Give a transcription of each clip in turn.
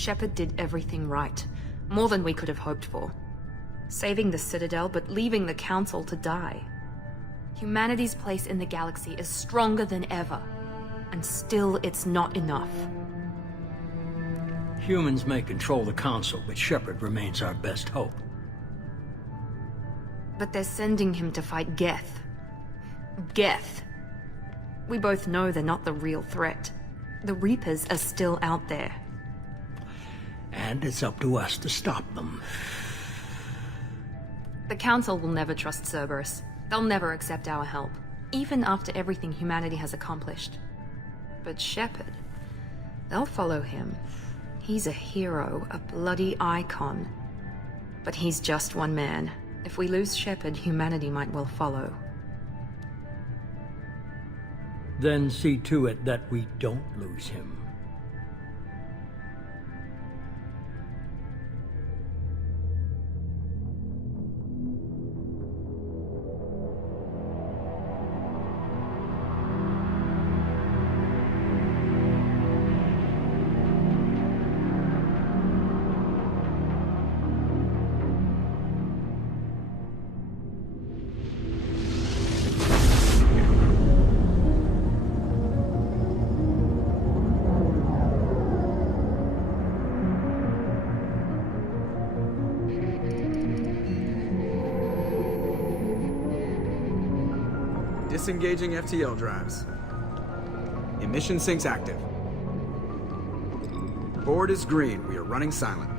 Shepard did everything right. More than we could have hoped for. Saving the Citadel, but leaving the Council to die. Humanity's place in the galaxy is stronger than ever. And still, it's not enough. Humans may control the Council, but Shepard remains our best hope. But they're sending him to fight Geth. Geth. We both know they're not the real threat. The Reapers are still out there. And it's up to us to stop them. The Council will never trust Cerberus. They'll never accept our help, even after everything humanity has accomplished. But Shepard, they'll follow him. He's a hero, a bloody icon. But he's just one man. If we lose Shepard, humanity might well follow. Then see to it that we don't lose him. Disengaging FTL drives. Emission sinks active. Board is green. We are running silent.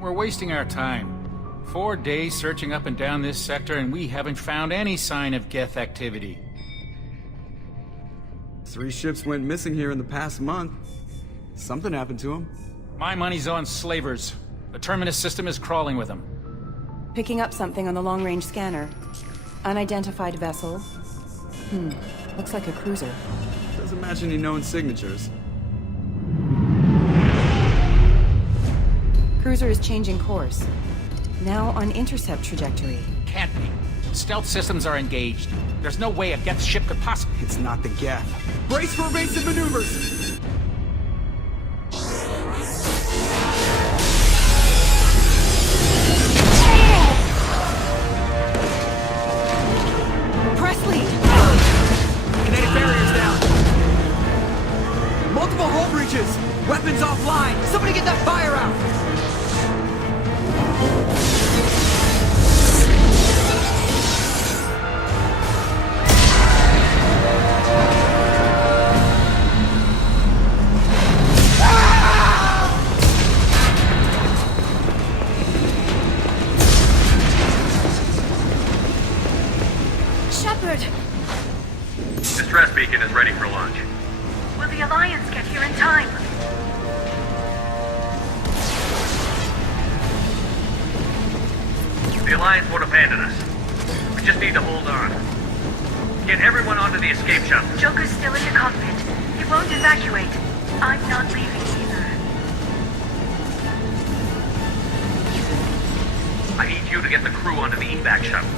We're wasting our time. 4 days searching up and down this sector, and we haven't found any sign of Geth activity. 3 ships went missing here in the past month. Something happened to them. My money's on slavers. The Terminus system is crawling with them. Picking up something on the long-range scanner. Unidentified vessel. Looks like a cruiser. Doesn't match any known signatures. Cruiser is changing course. Now on intercept trajectory. Can't be. Stealth systems are engaged. There's no way a Geth ship could possibly... It's not the Geth. Brace for evasive maneuvers! Weapons offline! Somebody get that fire out! Shepard! Distress beacon is ready for launch. Will the Alliance get here in time? The Alliance won't abandon us. We just need to hold on. Get everyone onto the escape shuttle. Joker's still in the cockpit. He won't evacuate. I'm not leaving either. I need you to get the crew onto the evac shuttles.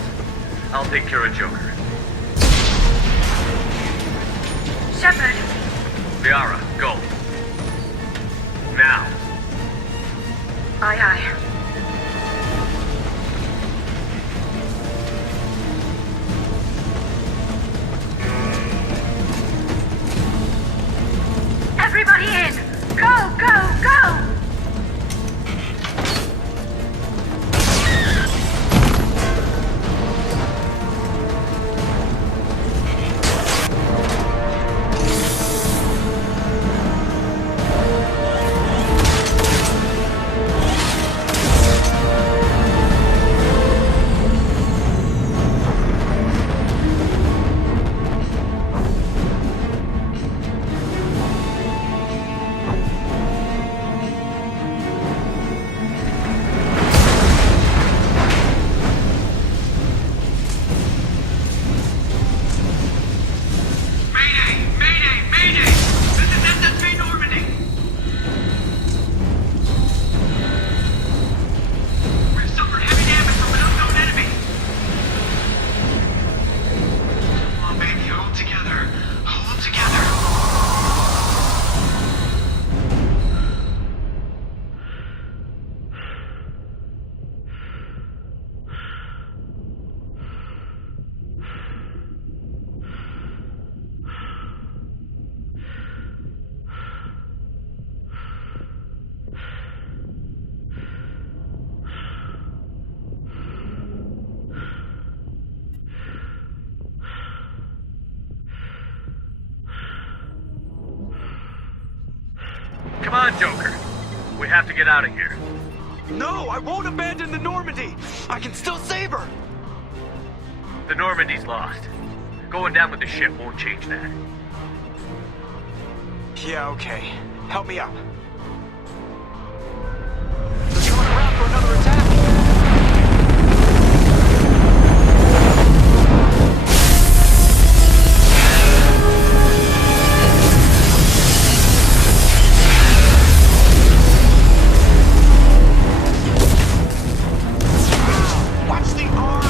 I'll take care of Joker. Shepard! Liara, go. Now. Aye, aye. Everybody in! Go, go, go! on, Joker. We have to get out of here. No, I won't abandon the Normandy. I can still save her. The Normandy's lost. Going down with the ship won't change that. Yeah, okay. Help me up. They're coming around for another attack. Watch the arm!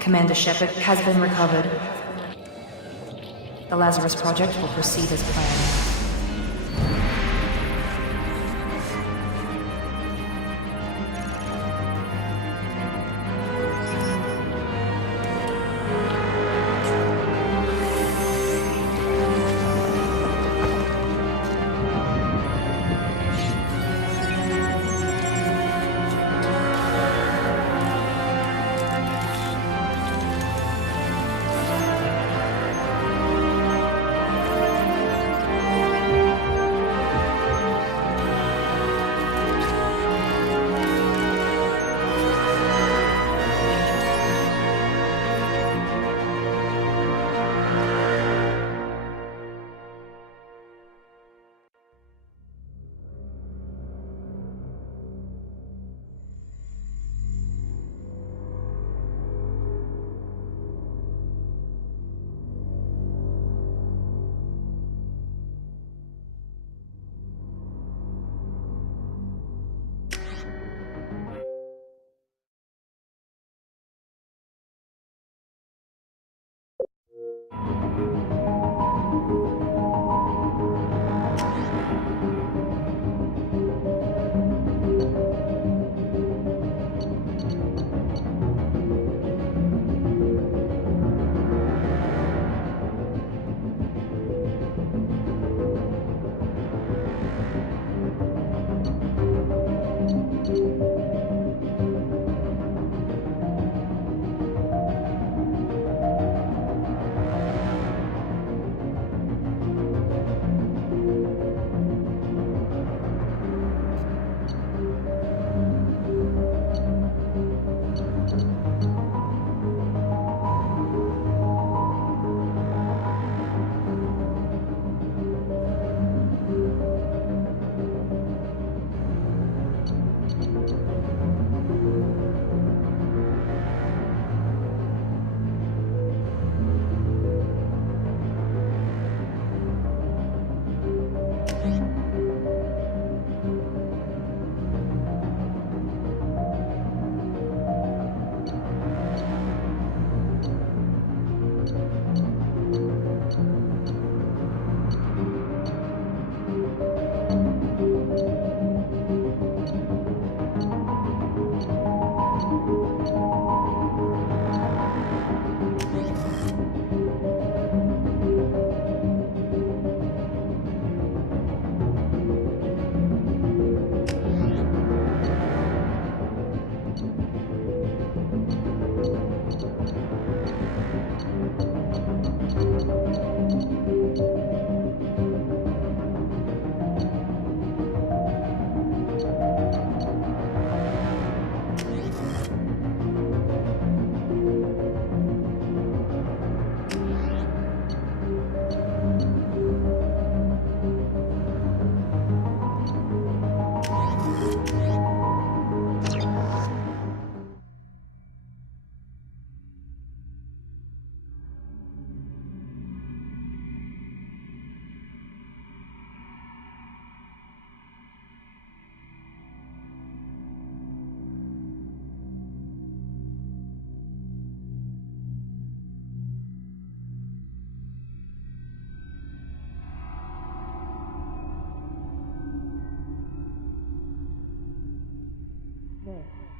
Commander Shepard has been recovered. The Lazarus Project will proceed as planned.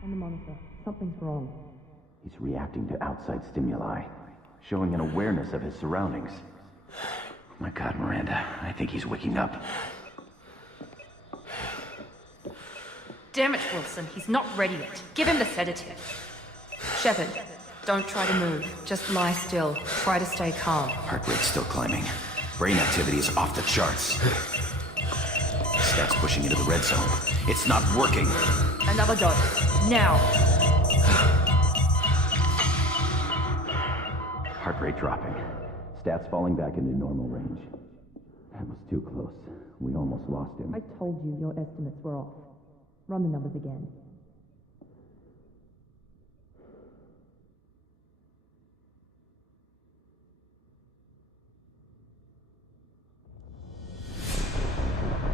On the monitor. Something's wrong. He's reacting to outside stimuli, showing an awareness of his surroundings. My God, Miranda, I think he's waking up. Damn it, Wilson. He's not ready yet. Give him the sedative. Shepard, don't try to move. Just lie still. Try to stay calm. Heart rate's still climbing. Brain activity is off the charts. Stats pushing into the red zone. It's not working. Another dose. Now. Heart rate dropping. Stats falling back into normal range. That was too close. We almost lost him. I told you your estimates were off. Run the numbers again.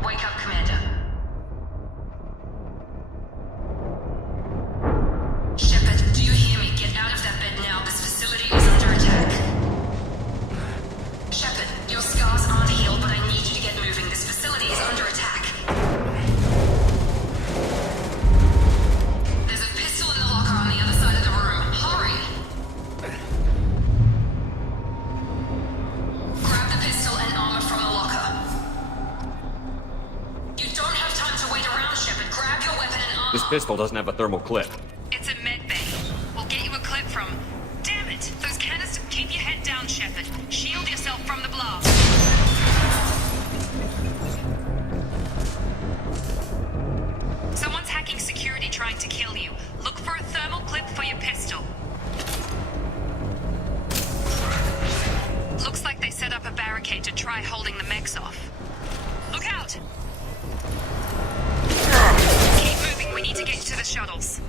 Wake up, Commander. Shepard, do you hear me? Get out of that bed now. This facility is under attack. Shepard, your scars aren't healed, but I need you to get moving. This facility is under attack. There's a pistol in the locker on the other side of the room. Hurry! Grab the pistol and armor from the locker. You don't have time to wait around, Shepard. Grab your weapon and armor. This pistol doesn't have a thermal clip. It's a med bay. We'll get you a clip from... Damn it! Those canisters... Keep your head down, Shepard. Shield yourself from the blast. Someone's hacking security trying to kill you. Look for a thermal clip for your pistol. Looks like they set up a barricade to try holding the mechs off. Look out! Keep moving. We need to get to the shuttles.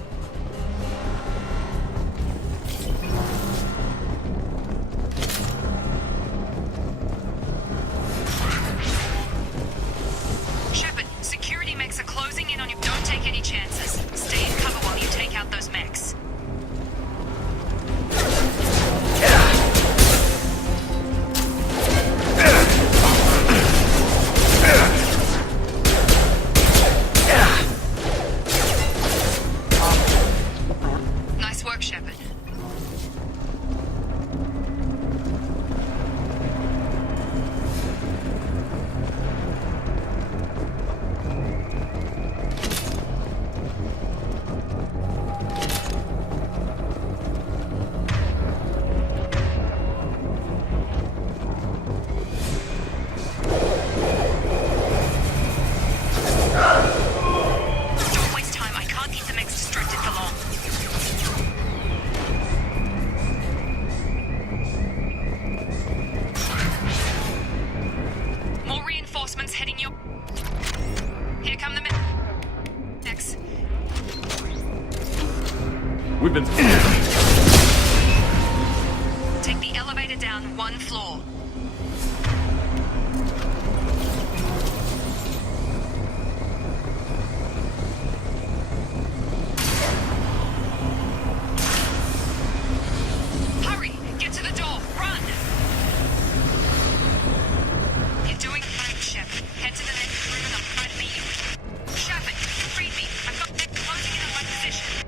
Shepard, security mechs are closing in on you. Don't take any chances. Stay in cover while you take out those mechs. Nice work, Shepard. Don't waste time. I can't keep the mechs distracted for long. More reinforcements heading your... Here come the mechs. We've been... Take the elevator down one floor. Hurry! Get to the door! Run! You're doing fine, Shepard. Head to the next room and I'll try to meet you. Shepard, read me. I've got mechs closing in on my position.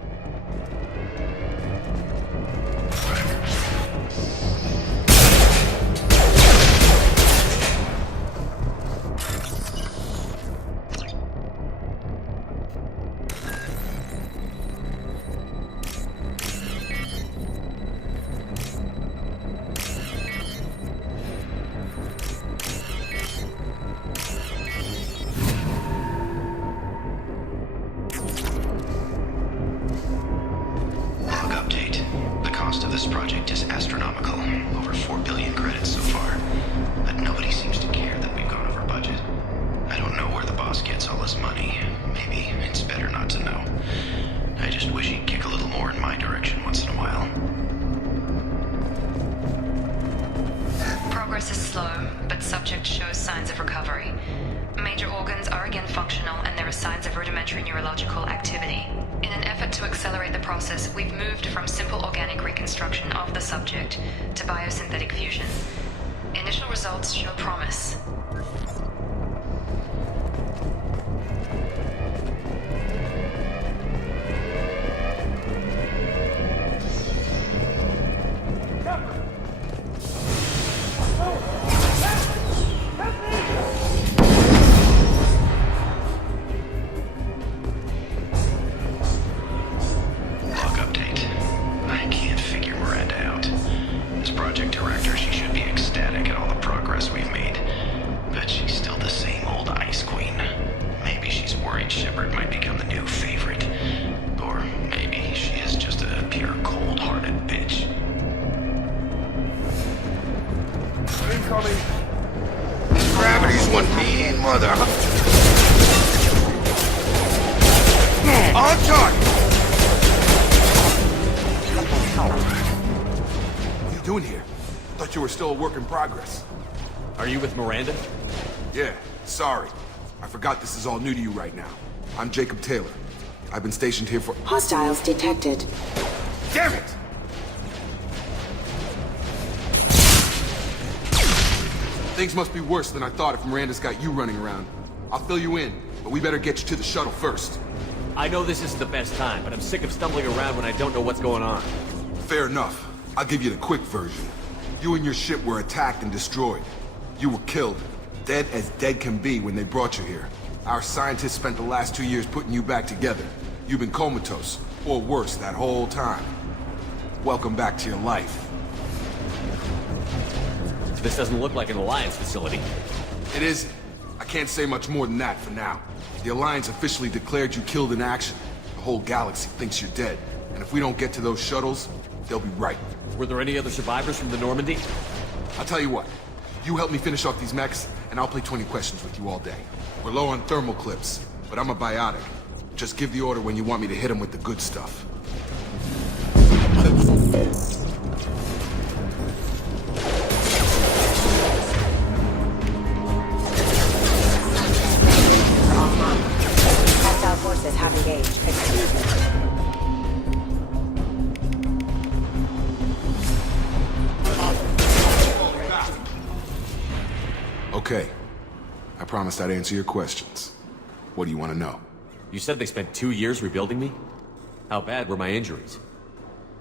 Log update. The cost of this project is astronomical. Over 4 billion credits so far. But nobody seems to care that we've gone over budget. I don't know where the boss gets all this money. Maybe it's better not to know. I just wish he'd kick a little more in my direction once in a while. Progress is slow, but subject shows signs of recovery. Major organs are again functional, and there are signs of rudimentary neurological activity. In an effort to accelerate the process, we've moved from simple organic reconstruction of the subject to biosynthetic fusion. Initial results show promise. ecstatic at all the progress we've made. But she's still the same old Ice Queen. Maybe she's worried Shepard might become the new favorite. Or maybe she is just a pure cold-hearted bitch. Incoming! Gravity's one mean mother! On target! What are you doing here? Thought you were still a work in progress. Are you with Miranda? Yeah, sorry. I forgot this is all new to you right now. I'm Jacob Taylor. I've been stationed here for— Hostiles detected. Damn it! Things must be worse than I thought if Miranda's got you running around. I'll fill you in, but we better get you to the shuttle first. I know this isn't the best time, but I'm sick of stumbling around when I don't know what's going on. Fair enough. I'll give you the quick version. You and your ship were attacked and destroyed. You were killed. Dead as dead can be when they brought you here. Our scientists spent the last 2 years putting you back together. You've been comatose, or worse, that whole time. Welcome back to your life. This doesn't look like an Alliance facility. It isn't. I can't say much more than that for now. The Alliance officially declared you killed in action. The whole galaxy thinks you're dead. And if we don't get to those shuttles, they'll be right. Were there any other survivors from the Normandy? I'll tell you what. You help me finish off these mechs, and I'll play 20 questions with you all day. We're low on thermal clips, but I'm a biotic. Just give the order when you want me to hit them with the good stuff. Hostile forces have engaged. Excuse me. Okay. I promised I'd answer your questions. What do you want to know? You said they spent 2 years rebuilding me? How bad were my injuries?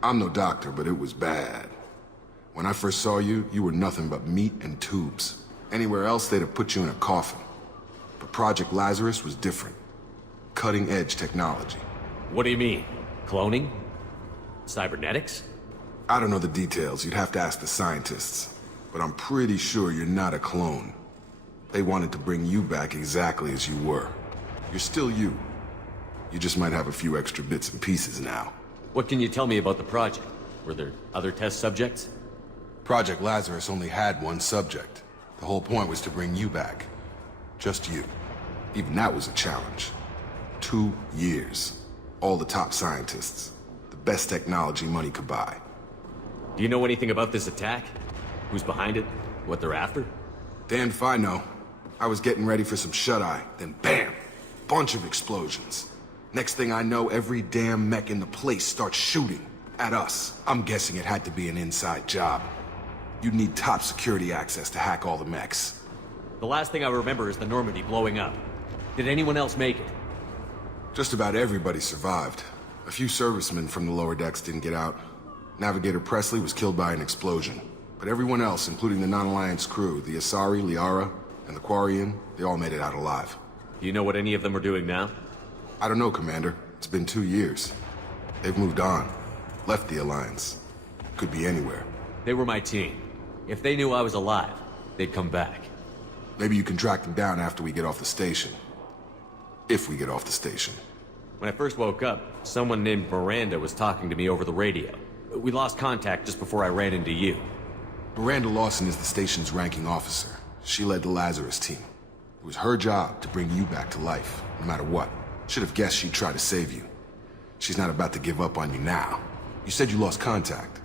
I'm no doctor, but it was bad. When I first saw you, you were nothing but meat and tubes. Anywhere else, they'd have put you in a coffin. But Project Lazarus was different. Cutting-edge technology. What do you mean? Cloning? Cybernetics? I don't know the details. You'd have to ask the scientists. But I'm pretty sure you're not a clone. They wanted to bring you back exactly as you were. You're still you. You just might have a few extra bits and pieces now. What can you tell me about the project? Were there other test subjects? Project Lazarus only had one subject. The whole point was to bring you back. Just you. Even that was a challenge. 2 years. All the top scientists. The best technology money could buy. Do you know anything about this attack? Who's behind it? What they're after? Damned if I know. I was getting ready for some shut-eye, then bam! Bunch of explosions. Next thing I know, every damn mech in the place starts shooting. At us. I'm guessing it had to be an inside job. You'd need top security access to hack all the mechs. The last thing I remember is the Normandy blowing up. Did anyone else make it? Just about everybody survived. A few servicemen from the lower decks didn't get out. Navigator Presley was killed by an explosion. But everyone else, including the non-Alliance crew, the Asari, Liara, and the Quarian, they all made it out alive. Do you know what any of them are doing now? I don't know, Commander. It's been 2 years. They've moved on. Left the Alliance. Could be anywhere. They were my team. If they knew I was alive, they'd come back. Maybe you can track them down after we get off the station. If we get off the station. When I first woke up, someone named Miranda was talking to me over the radio. We lost contact just before I ran into you. Miranda Lawson is the station's ranking officer. She led the Lazarus team. It was her job to bring you back to life, no matter what. Should have guessed she'd try to save you. She's not about to give up on you now. You said you lost contact.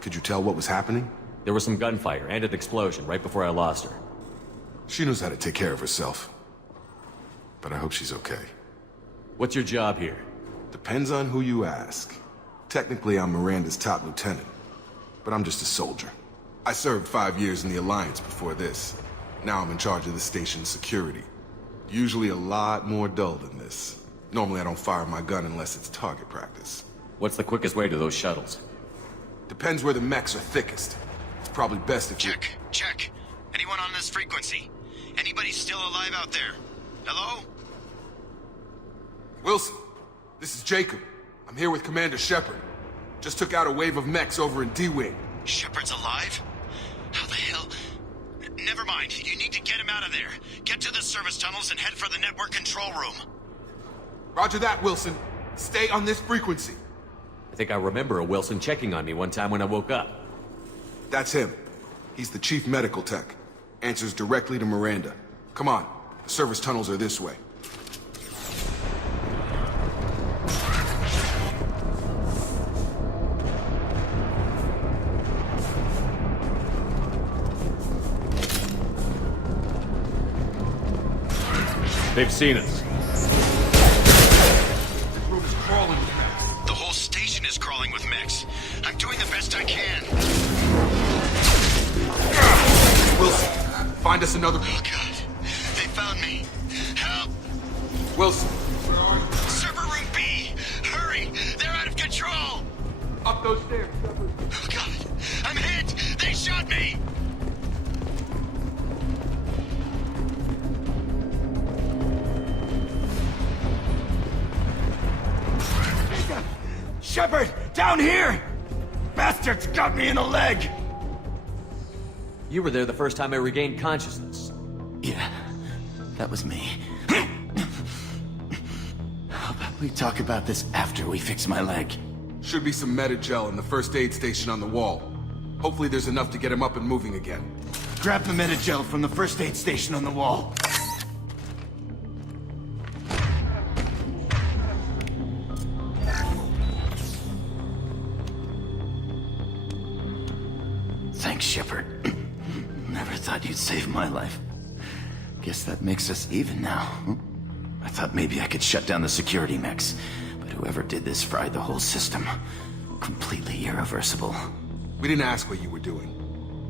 Could you tell what was happening? There was some gunfire and an explosion right before I lost her. She knows how to take care of herself. But I hope she's okay. What's your job here? Depends on who you ask. Technically, I'm Miranda's top lieutenant. But I'm just a soldier. I served 5 years in the Alliance before this. Now I'm in charge of the station's security. Usually a lot more dull than this. Normally I don't fire my gun unless it's target practice. What's the quickest way to those shuttles? Depends where the mechs are thickest. It's probably best if you— Check. Anyone on this frequency? Anybody still alive out there? Hello? Wilson, this is Jacob. I'm here with Commander Shepard. Just took out a wave of mechs over in D-Wing. Shepard's alive? How the hell? Never mind. You need to get him out of there. Get to the service tunnels and head for the network control room. Roger that, Wilson. Stay on this frequency. I think I remember a Wilson checking on me one time when I woke up. That's him. He's the chief medical tech. Answers directly to Miranda. Come on. The service tunnels are this way. They've seen us. This room is crawling with mechs. The whole station is crawling with mechs. I'm doing the best I can. Wilson, find us another... Oh, God. They found me. Help! Wilson, where are you? Server room B! Hurry! They're out of control! Up those stairs, Shepard. Oh, God. I'm hit! They shot me! Shepard, down here! Bastards got me in the leg! You were there the first time I regained consciousness. Yeah, that was me. How about we talk about this after we fix my leg? Should be some Metagel in the first aid station on the wall. Hopefully there's enough to get him up and moving again. Grab the Metagel from the first aid station on the wall. Thanks, Shepard. Never thought you'd save my life. Guess that makes us even now. I thought maybe I could shut down the security mechs, but whoever did this fried the whole system. Completely irreversible. We didn't ask what you were doing.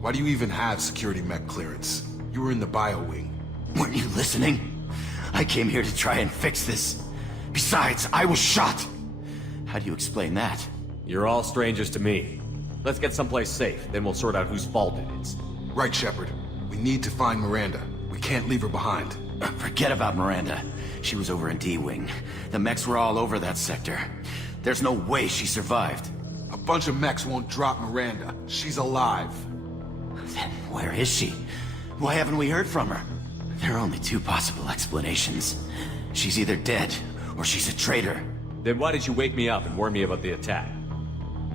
Why do you even have security mech clearance? You were in the bio wing. Weren't you listening? I came here to try and fix this. Besides, I was shot. How do you explain that? You're all strangers to me. Let's get someplace safe, then we'll sort out whose fault it is. Right, Shepard. We need to find Miranda. We can't leave her behind. Forget about Miranda. She was over in D-Wing. The mechs were all over that sector. There's no way she survived. A bunch of mechs won't drop Miranda. She's alive. Then where is she? Why haven't we heard from her? There are only two possible explanations. She's either dead, or she's a traitor. Then why did you wake me up and warn me about the attack?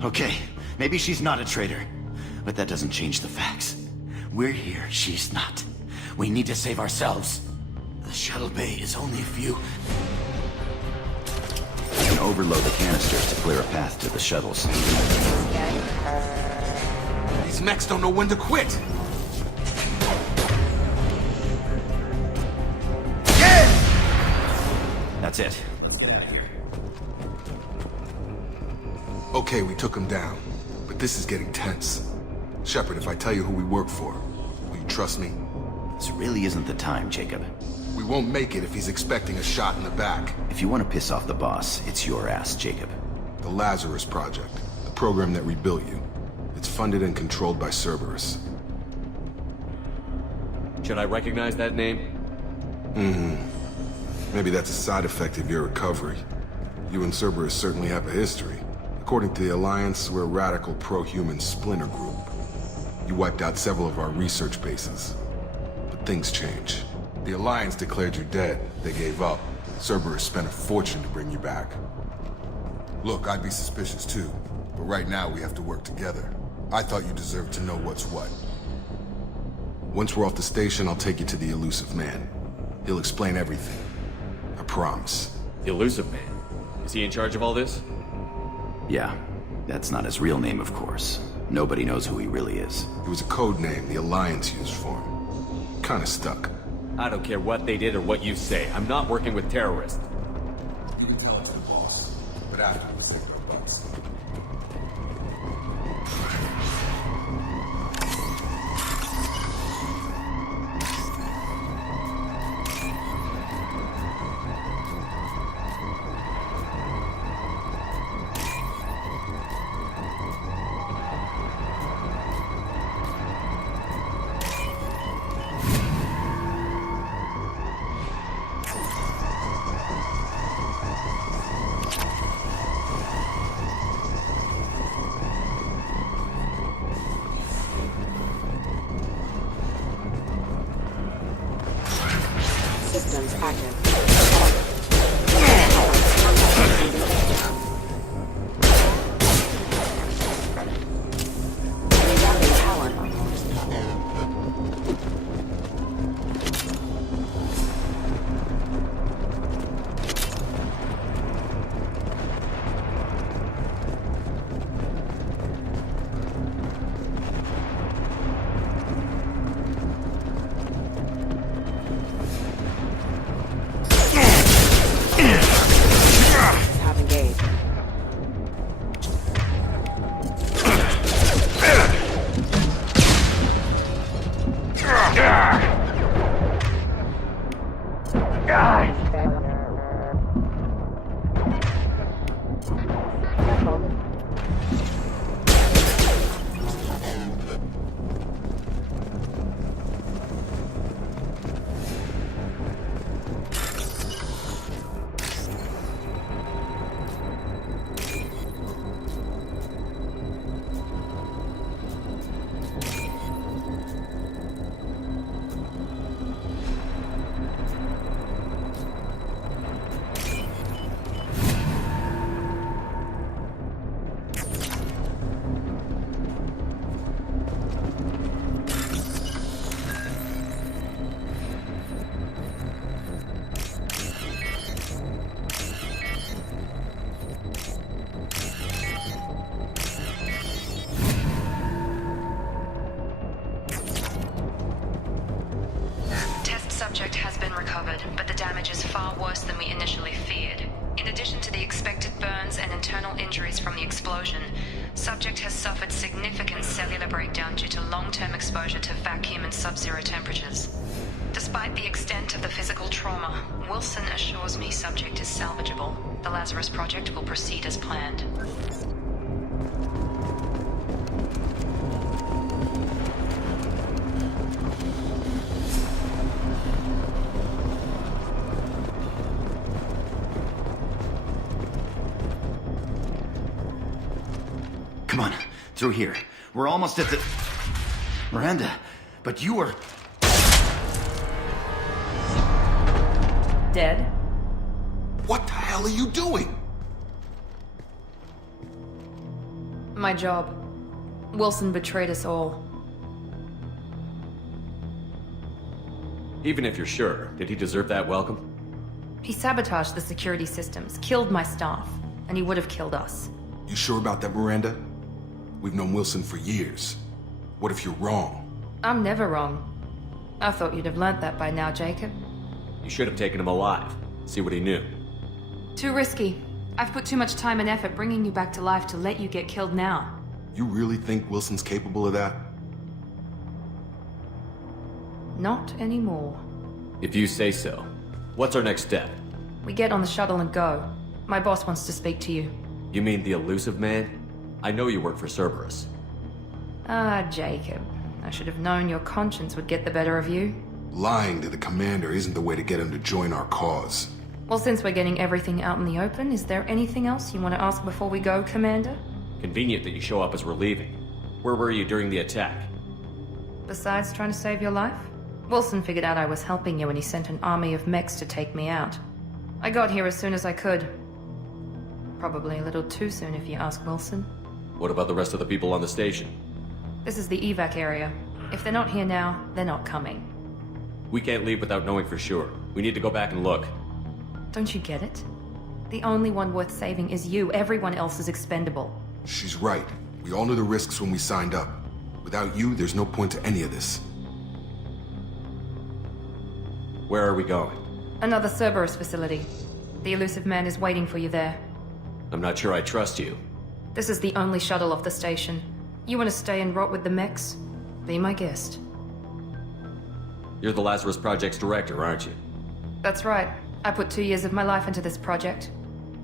Okay, maybe she's not a traitor, but that doesn't change the facts. We're here, she's not. We need to save ourselves. The shuttle bay is only a few... You can overload the canisters to clear a path to the shuttles. These mechs don't know when to quit. That's it. Okay, we took him down. But this is getting tense. Shepard, if I tell you who we work for, will you trust me? This really isn't the time, Jacob. We won't make it if he's expecting a shot in the back. If you want to piss off the boss, it's your ass, Jacob. The Lazarus Project. The program that rebuilt you. It's funded and controlled by Cerberus. Should I recognize that name? Maybe that's a side effect of your recovery. You and Cerberus certainly have a history. According to the Alliance, we're a radical pro-human splinter group. You wiped out several of our research bases. But things change. The Alliance declared you dead. They gave up. Cerberus spent a fortune to bring you back. Look, I'd be suspicious too. But right now, we have to work together. I thought you deserved to know what's what. Once we're off the station, I'll take you to the Elusive Man. He'll explain everything. I promise. The Elusive Man? Is he in charge of all this? Yeah. That's not his real name, of course. Nobody knows who he really is. It was a code name the Alliance used for him. Kinda stuck. I don't care what they did or what you say. I'm not working with terrorists. You can tell it to the boss, but after the cigarette box. active. Rerouting power. Have engaged. Subject has been recovered, but the damage is far worse than we initially feared. In addition to the expected burns and internal injuries from the explosion, subject has suffered significant cellular breakdown due to long-term exposure to vacuum and sub-zero temperatures. Despite the extent of the physical trauma, Wilson assures me subject is salvageable. The Lazarus Project will proceed as planned. Come on, through here. We're almost at the... Miranda, but you were... Dead? What the hell are you doing? My job. Wilson betrayed us all. Even if you're sure, did he deserve that welcome? He sabotaged the security systems, killed my staff, and he would have killed us. You sure about that, Miranda? We've known Wilson for years. What if you're wrong? I'm never wrong. I thought you'd have learnt that by now, Jacob. You should have taken him alive. See what he knew. Too risky. I've put too much time and effort bringing you back to life to let you get killed now. You really think Wilson's capable of that? Not anymore. If you say so. What's our next step? We get on the shuttle and go. My boss wants to speak to you. You mean the elusive man? I know you work for Cerberus. Ah, Jacob. I should have known your conscience would get the better of you. Lying to the commander isn't the way to get him to join our cause. Well, since we're getting everything out in the open, is there anything else you want to ask before we go, Commander? Convenient that you show up as we're leaving. Where were you during the attack? Besides trying to save your life? Wilson figured out I was helping you and he sent an army of mechs to take me out. I got here as soon as I could. Probably a little too soon if you ask Wilson. What about the rest of the people on the station? This is the evac area. If they're not here now, they're not coming. We can't leave without knowing for sure. We need to go back and look. Don't you get it? The only one worth saving is you. Everyone else is expendable. She's right. We all knew the risks when we signed up. Without you, there's no point to any of this. Where are we going? Another Cerberus facility. The elusive man is waiting for you there. I'm not sure I trust you. This is the only shuttle off the station. You want to stay and rot with the mechs? Be my guest. You're the Lazarus Project's director, aren't you? That's right. I put 2 years of my life into this project.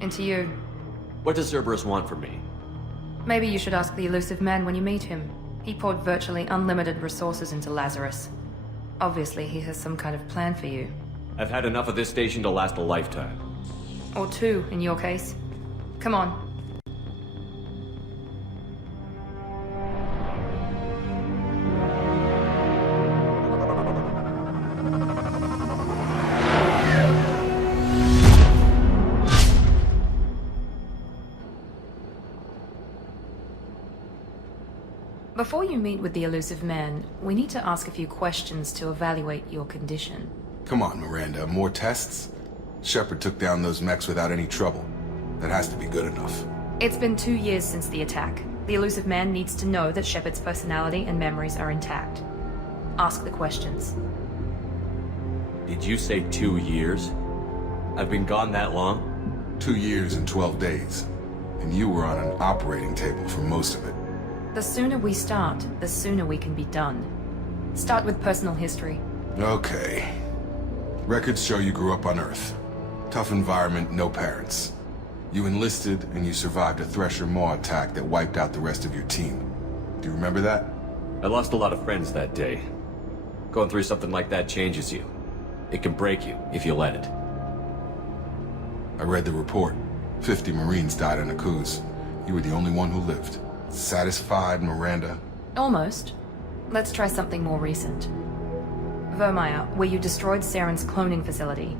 Into you. What does Cerberus want from me? Maybe you should ask the elusive man when you meet him. He poured virtually unlimited resources into Lazarus. Obviously, he has some kind of plan for you. I've had enough of this station to last a lifetime. Or 2, in your case. Come on. Before you meet with the elusive man, we need to ask a few questions to evaluate your condition. Come on, Miranda, more tests? Shepard took down those mechs without any trouble. That has to be good enough. It's been 2 years since the attack. The elusive man needs to know that Shepard's personality and memories are intact. Ask the questions. Did you say 2 years? I've been gone that long? 2 years and 12 days. And you were on an operating table for most of it. The sooner we start, the sooner we can be done. Start with personal history. Okay. Records show you grew up on Earth. Tough environment, no parents. You enlisted and you survived a Thresher Maw attack that wiped out the rest of your team. Do you remember that? I lost a lot of friends that day. Going through something like that changes you. It can break you if you let it. I read the report. 50 Marines died in a cruise. You were the only one who lived. Satisfied, Miranda? Almost. Let's try something more recent. Vermeer, where you destroyed Saren's cloning facility.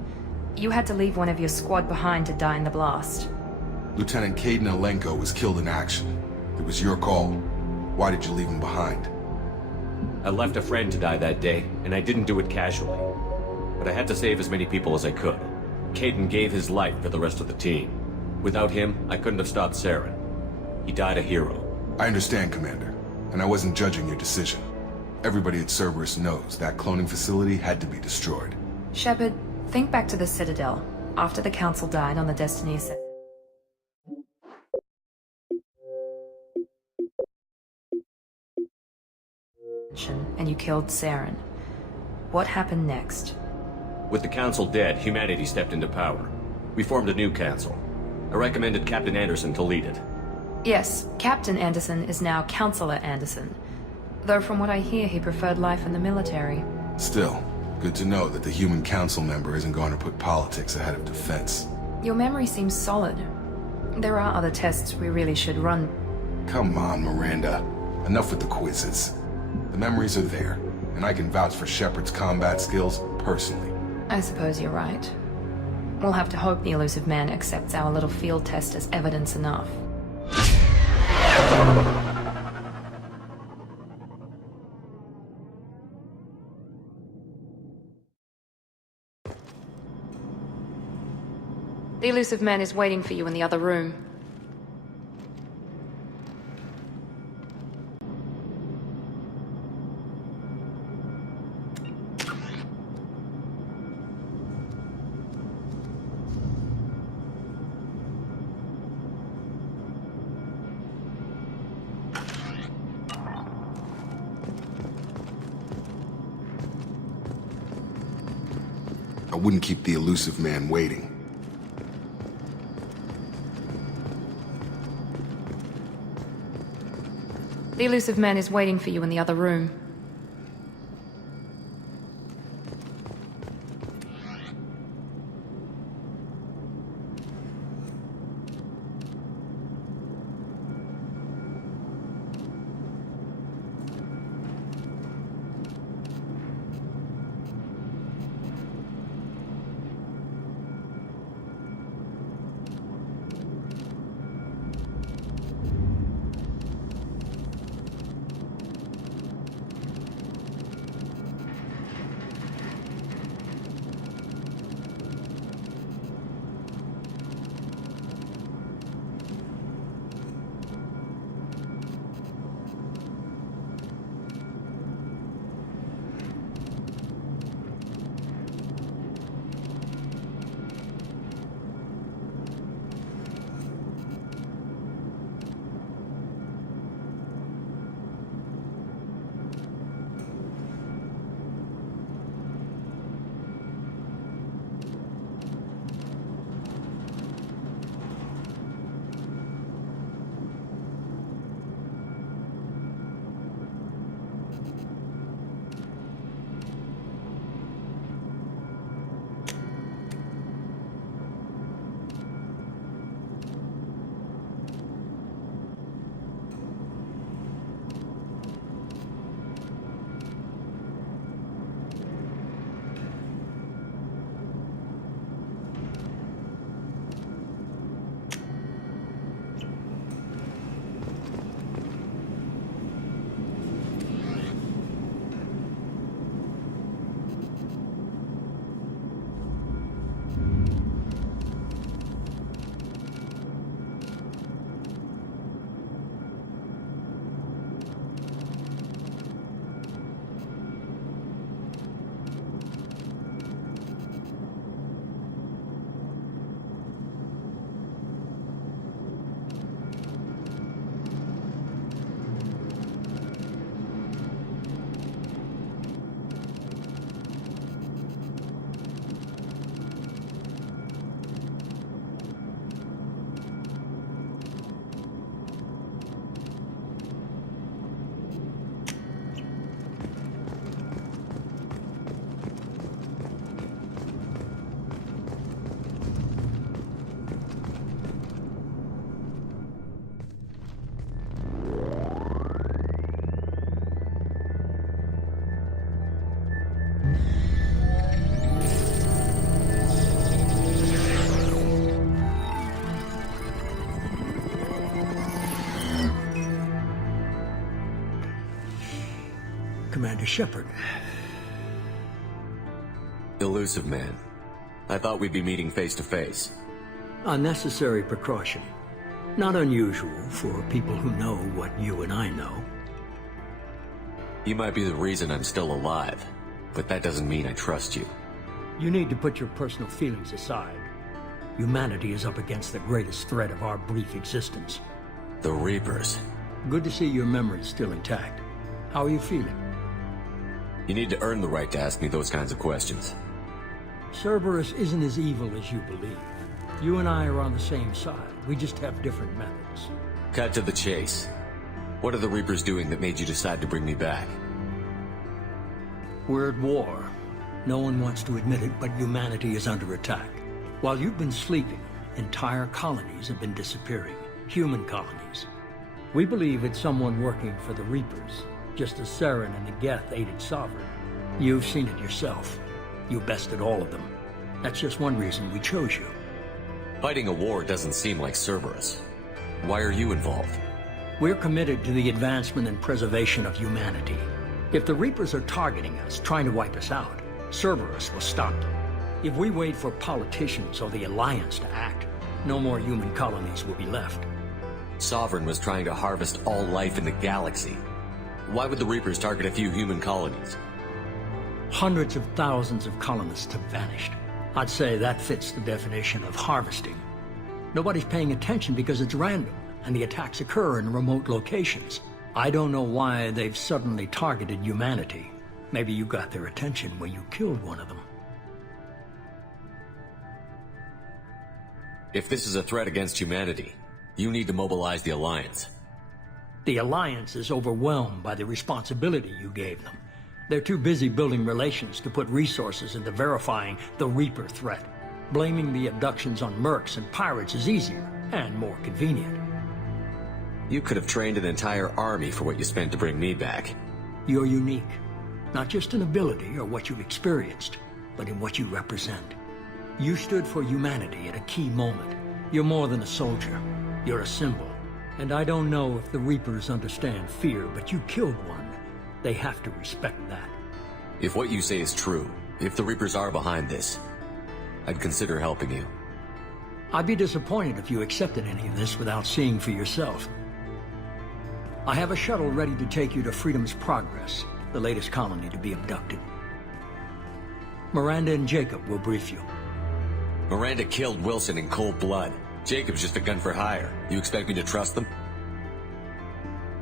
You had to leave one of your squad behind to die in the blast. Lieutenant Caden Alenko was killed in action. It was your call. Why did you leave him behind? I left a friend to die that day, and I didn't do it casually. But I had to save as many people as I could. Caden gave his life for the rest of the team. Without him, I couldn't have stopped Saren. He died a hero. I understand, Commander, and I wasn't judging your decision. Everybody at Cerberus knows that cloning facility had to be destroyed. Shepard, think back to the Citadel, after the Council died on the Destiny Ascent. And you killed Saren. What happened next? With the Council dead, humanity stepped into power. We formed a new Council. I recommended Captain Anderson to lead it. Yes, Captain Anderson is now Counselor Anderson. Though from what I hear, he preferred life in the military. Still, good to know that the human council member isn't going to put politics ahead of defense. Your memory seems solid. There are other tests we really should run. Come on, Miranda. Enough with the quizzes. The memories are there, and I can vouch for Shepard's combat skills personally. I suppose you're right. We'll have to hope the elusive man accepts our little field test as evidence enough. The elusive man is waiting for you in the other room. I wouldn't keep the elusive man waiting. The elusive man is waiting for you in the other room. Commander Shepard. Elusive man. I thought we'd be meeting face to face. Unnecessary precaution. Not unusual for people who know what you and I know. You might be the reason I'm still alive, but that doesn't mean I trust you. You need to put your personal feelings aside. Humanity is up against the greatest threat of our brief existence. The Reapers. Good to see your memory's still intact. How are you feeling? You need to earn the right to ask me those kinds of questions. Cerberus isn't as evil as you believe. You and I are on the same side. We just have different methods. Cut to the chase. What are the Reapers doing that made you decide to bring me back? We're at war. No one wants to admit it, but humanity is under attack. While you've been sleeping, entire colonies have been disappearing. Human colonies. We believe it's someone working for the Reapers, just as Saren and the Geth aided Sovereign. You've seen it yourself. You bested all of them. That's just one reason we chose you. Fighting a war doesn't seem like Cerberus. Why are you involved? We're committed to the advancement and preservation of humanity. If the Reapers are targeting us, trying to wipe us out, Cerberus will stop them. If we wait for politicians or the Alliance to act, no more human colonies will be left. Sovereign was trying to harvest all life in the galaxy. Why would the Reapers target a few human colonies? Hundreds of thousands of colonists have vanished. I'd say that fits the definition of harvesting. Nobody's paying attention because it's random, and the attacks occur in remote locations. I don't know why they've suddenly targeted humanity. Maybe you got their attention when you killed one of them. If this is a threat against humanity, you need to mobilize the Alliance. The Alliance is overwhelmed by the responsibility you gave them. They're too busy building relations to put resources into verifying the Reaper threat. Blaming the abductions on mercs and pirates is easier and more convenient. You could have trained an entire army for what you spent to bring me back. You're unique. Not just in ability or what you've experienced, but in what you represent. You stood for humanity at a key moment. You're more than a soldier. You're a symbol. And I don't know if the Reapers understand fear, but you killed one. They have to respect that. If what you say is true, if the Reapers are behind this, I'd consider helping you. I'd be disappointed if you accepted any of this without seeing for yourself. I have a shuttle ready to take you to Freedom's Progress, the latest colony to be abducted. Miranda and Jacob will brief you. Miranda killed Wilson in cold blood. Jacob's just a gun for hire. You expect me to trust them?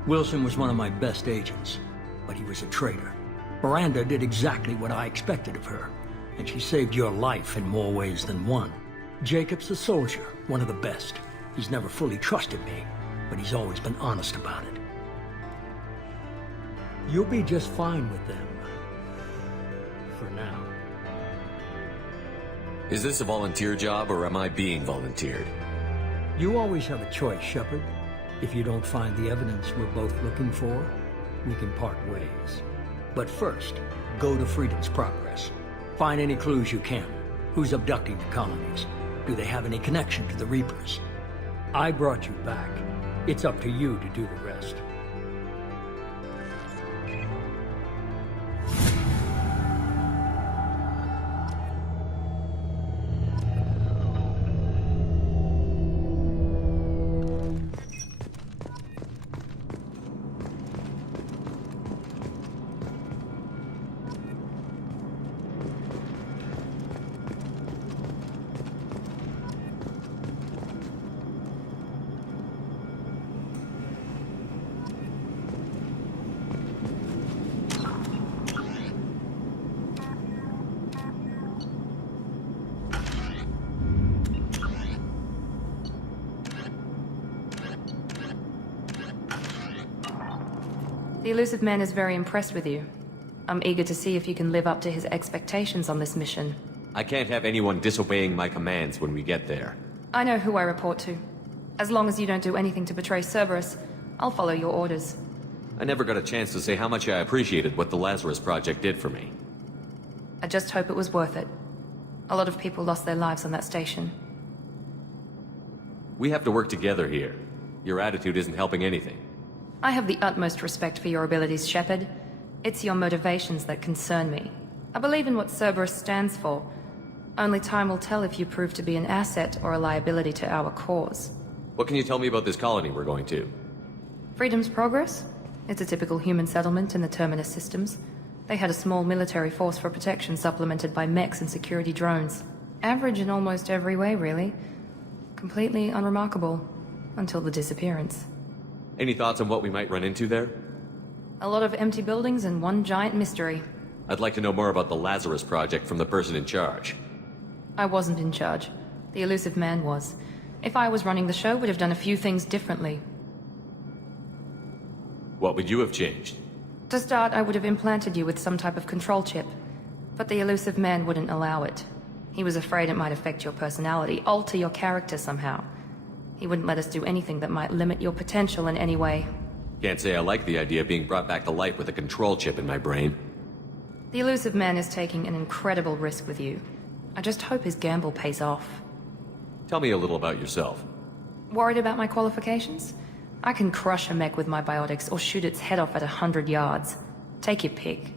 Wilson was one of my best agents, but he was a traitor. Miranda did exactly what I expected of her, and she saved your life in more ways than one. Jacob's a soldier, one of the best. He's never fully trusted me, but he's always been honest about it. You'll be just fine with them. For now. Is this a volunteer job, or am I being volunteered? You always have a choice, Shepard. If you don't find the evidence we're both looking for, we can part ways. But first, go to Freedom's Progress. Find any clues you can. Who's abducting the colonies? Do they have any connection to the Reapers? I brought you back. It's up to you to do the rest. The Elusive Man is very impressed with you. I'm eager to see if you can live up to his expectations on this mission. I can't have anyone disobeying my commands when we get there. I know who I report to. As long as you don't do anything to betray Cerberus, I'll follow your orders. I never got a chance to say how much I appreciated what the Lazarus Project did for me. I just hope it was worth it. A lot of people lost their lives on that station. We have to work together here. Your attitude isn't helping anything. I have the utmost respect for your abilities, Shepard. It's your motivations that concern me. I believe in what Cerberus stands for. Only time will tell if you prove to be an asset or a liability to our cause. What can you tell me about this colony we're going to? Freedom's Progress? It's a typical human settlement in the Terminus systems. They had a small military force for protection supplemented by mechs and security drones. Average in almost every way, really. Completely unremarkable. Until the disappearance. Any thoughts on what we might run into there? A lot of empty buildings and one giant mystery. I'd like to know more about the Lazarus Project from the person in charge. I wasn't in charge. The elusive man was. If I was running the show, would have done a few things differently. What would you have changed? To start, I would have implanted you with some type of control chip. But the elusive man wouldn't allow it. He was afraid it might affect your personality, alter your character somehow. He wouldn't let us do anything that might limit your potential in any way. Can't say I like the idea of being brought back to life with a control chip in my brain. The elusive man is taking an incredible risk with you. I just hope his gamble pays off. Tell me a little about yourself. Worried about my qualifications? I can crush a mech with my biotics or shoot its head off at 100 yards. Take your pick.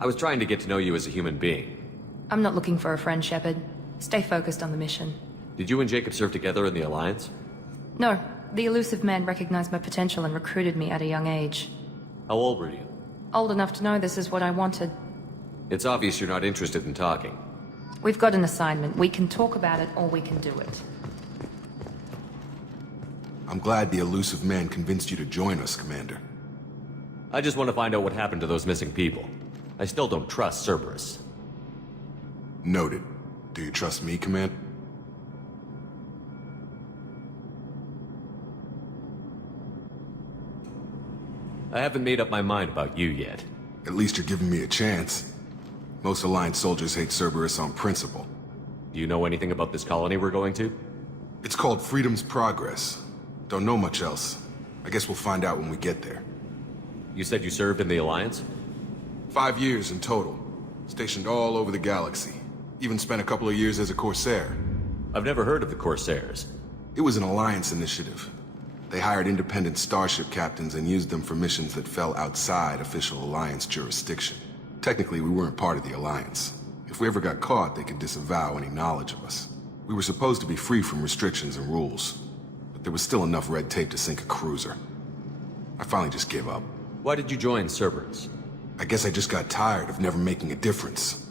I was trying to get to know you as a human being. I'm not looking for a friend, Shepard. Stay focused on the mission. Did you and Jacob serve together in the Alliance? No. The elusive man recognized my potential and recruited me at a young age. How old were you? Old enough to know this is what I wanted. It's obvious you're not interested in talking. We've got an assignment. We can talk about it or we can do it. I'm glad the elusive man convinced you to join us, Commander. I just want to find out what happened to those missing people. I still don't trust Cerberus. Noted. Do you trust me, Commander? I haven't made up my mind about you yet. At least you're giving me a chance. Most Alliance soldiers hate Cerberus on principle. Do you know anything about this colony we're going to? It's called Freedom's Progress. Don't know much else. I guess we'll find out when we get there. You said you served in the Alliance? 5 years in total. Stationed all over the galaxy. Even spent a couple of years as a Corsair. I've never heard of the Corsairs. It was an Alliance initiative. They hired independent starship captains and used them for missions that fell outside official Alliance jurisdiction. Technically, we weren't part of the Alliance. If we ever got caught, they could disavow any knowledge of us. We were supposed to be free from restrictions and rules, but there was still enough red tape to sink a cruiser. I finally just gave up. Why did you join Cerberus? I guess I just got tired of never making a difference.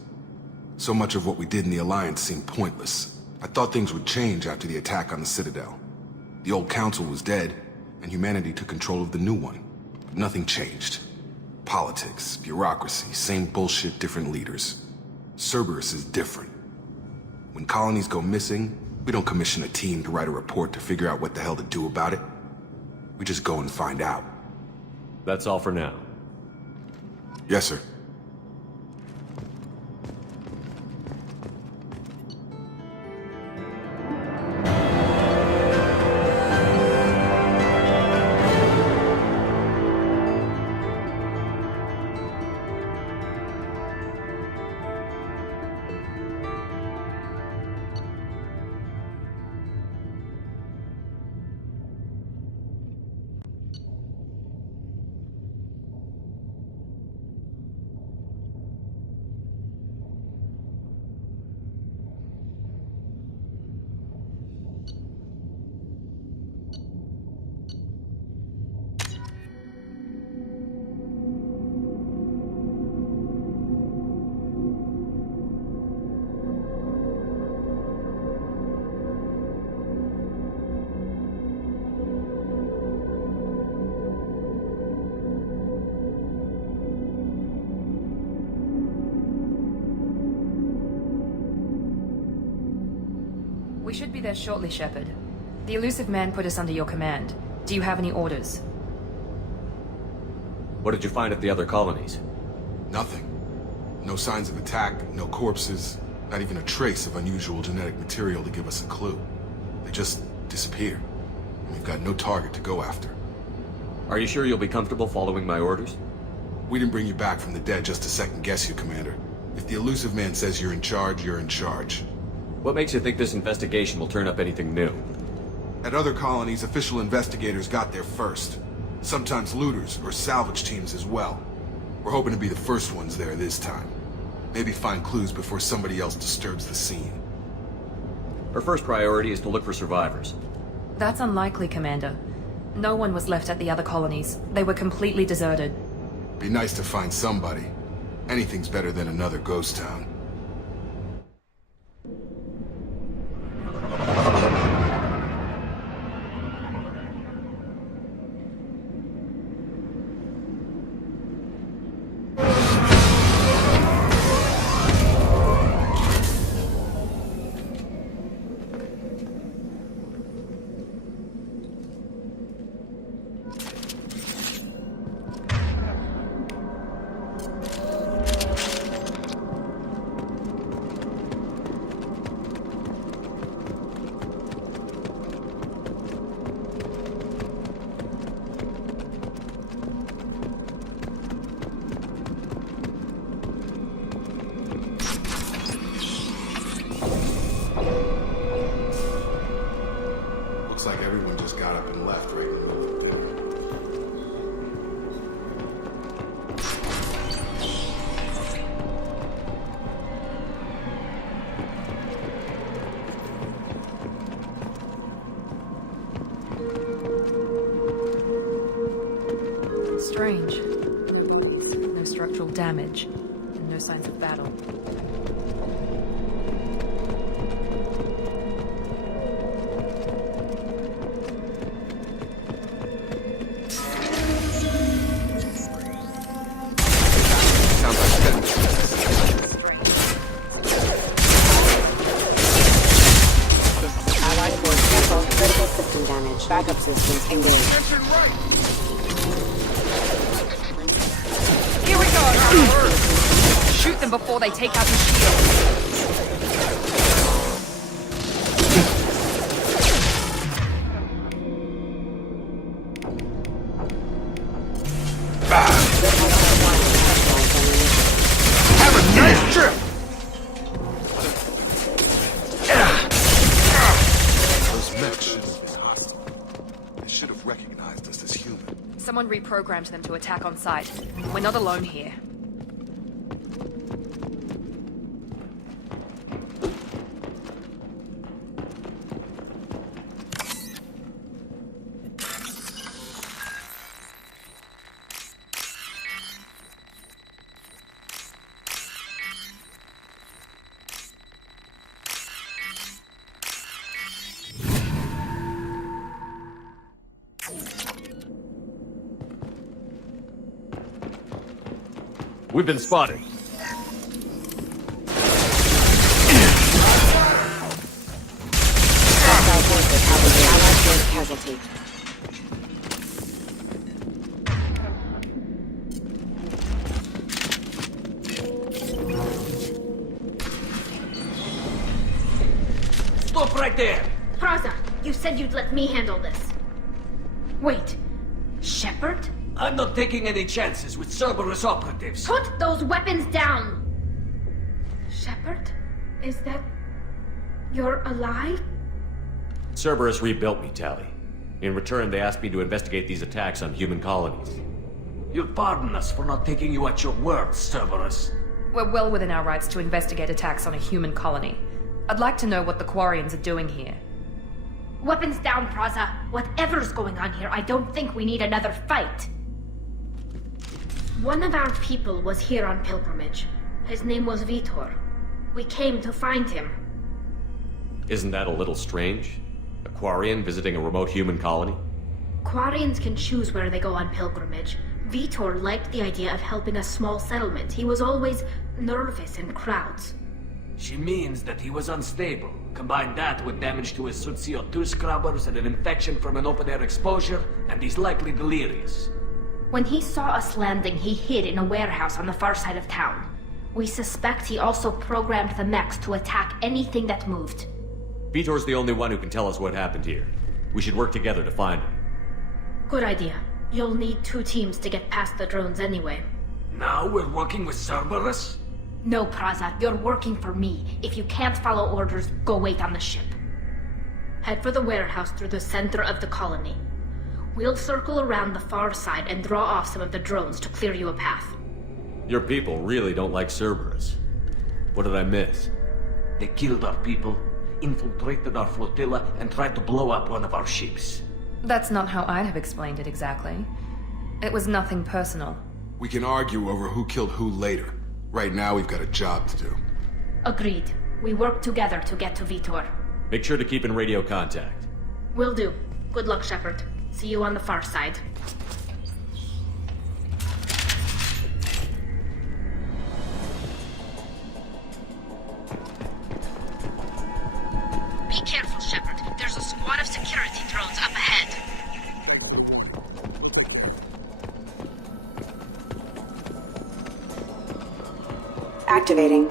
So much of what we did in the Alliance seemed pointless. I thought things would change after the attack on the Citadel. The old council was dead, and humanity took control of the new one. But nothing changed. Politics, bureaucracy, same bullshit, different leaders. Cerberus is different. When colonies go missing, we don't commission a team to write a report to figure out what the hell to do about it. We just go and find out. That's all for now. Yes, sir. We should be there shortly, Shepard. The elusive man put us under your command. Do you have any orders? What did you find at the other colonies? Nothing. No signs of attack, no corpses, not even a trace of unusual genetic material to give us a clue. They just disappear. And we've got no target to go after. Are you sure you'll be comfortable following my orders? We didn't bring you back from the dead just to second guess you, Commander. If the elusive man says you're in charge, you're in charge. What makes you think this investigation will turn up anything new? At other colonies, official investigators got there first. Sometimes looters or salvage teams as well. We're hoping to be the first ones there this time. Maybe find clues before somebody else disturbs the scene. Our first priority is to look for survivors. That's unlikely, Commander. No one was left at the other colonies. They were completely deserted. Be nice to find somebody. Anything's better than another ghost town. Looks like everyone just got up and left right now. Strange. No structural damage, and no signs of battle. Backup systems engaged. Here we go! Shoot them before they take out his shield. Have a nice trip! Those mechs shouldn't be hostile. They should have recognized us as human. Someone reprogrammed them to attack on sight. We're not alone here. We've been spotted. Casualty. Stop right there! Praza, you said you'd let me handle this. Wait, Shepard? I'm not taking any chances with Cerberus operatives. Put those weapons down! Shepard? Is that... you're alive? Cerberus rebuilt me, Tally. In return, they asked me to investigate these attacks on human colonies. You'll pardon us for not taking you at your word, Cerberus. We're well within our rights to investigate attacks on a human colony. I'd like to know what the Quarians are doing here. Weapons down, Praza. Whatever's going on here, I don't think we need another fight. One of our people was here on pilgrimage. His name was Vitor. We came to find him. Isn't that a little strange? A Quarian visiting a remote human colony? Quarians can choose where they go on pilgrimage. Vitor liked the idea of helping a small settlement. He was always nervous in crowds. She means that he was unstable. Combine that with damage to his CO2 scrubbers and an infection from an open-air exposure, and he's likely delirious. When he saw us landing, he hid in a warehouse on the far side of town. We suspect he also programmed the mechs to attack anything that moved. Vitor's the only one who can tell us what happened here. We should work together to find him. Good idea. You'll need 2 teams to get past the drones anyway. Now we're working with Cerberus? No, Praza, you're working for me. If you can't follow orders, go wait on the ship. Head for the warehouse through the center of the colony. We'll circle around the far side and draw off some of the drones to clear you a path. Your people really don't like Cerberus. What did I miss? They killed our people, infiltrated our flotilla, and tried to blow up one of our ships. That's not how I'd have explained it exactly. It was nothing personal. We can argue over who killed who later. Right now, we've got a job to do. Agreed. We work together to get to Vitor. Make sure to keep in radio contact. Will do. Good luck, Shepard. See you on the far side. Be careful, Shepard. There's a squad of security drones up ahead. Activating.